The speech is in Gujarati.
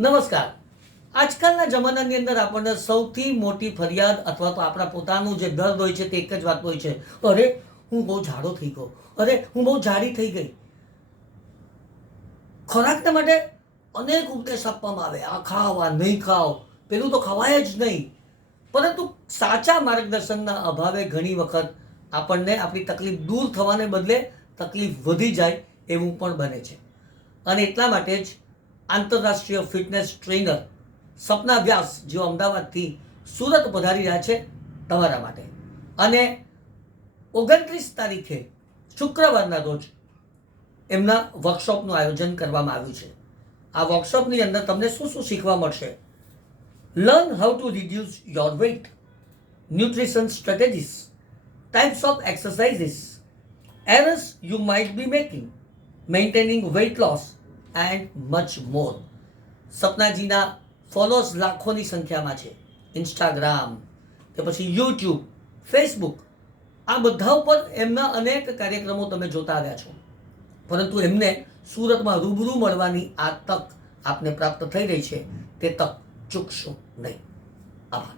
નમસ્કાર. આજકાલના જમાનાની અંદર આપણને સૌથી મોટી ફરિયાદ અથવા તો આપણા પોતાનું જે દર્દ હોય છે તે એક જ વાત હોય છે, અરે હું બહુ જાડો થઈ ગયો, અરે હું બહુ જાડી થઈ ગઈ. ખોરાકના માટે અનેક ઉપદેશ આપવામાં આવે, આ ખાવ, આ નહીં ખાવ, પેલું તો ખવાય જ નહીં. પરંતુ સાચા માર્ગદર્શનના અભાવે ઘણી વખત આપણને આપણી તકલીફ દૂર થવાને બદલે તકલીફ વધી જાય એવું પણ બને છે. અને એટલા માટે જ આંતરરાષ્ટ્રીય ફિટનેસ ટ્રેનર સપના વ્યાસ જેઓ અમદાવાદથી સુરત પધારી રહ્યા છે તમારા માટે. અને 29 તારીખે શુક્રવારના રોજ એમના વર્કશોપનું આયોજન કરવામાં આવ્યું છે. આ વર્કશોપની અંદર તમને શું શું શીખવા મળશે? Learn how to reduce your weight, nutrition strategies, types of exercises, errors you might be making, maintaining weight loss and much more. સપનાજીના ફોલોઅર્સ લાખોની સંખ્યામાં છે. ઇન્સ્ટાગ્રામ કે પછી યુટ્યુબ, ફેસબુક, આ બધા ઉપર એમના અનેક કાર્યક્રમો તમે જોતા આવ્યા છો. પરંતુ એમને સુરતમાં રૂબરૂ મળવાની આ તક આપને પ્રાપ્ત થઈ રહી છે. તે તક ચૂકશો નહીં. આભાર.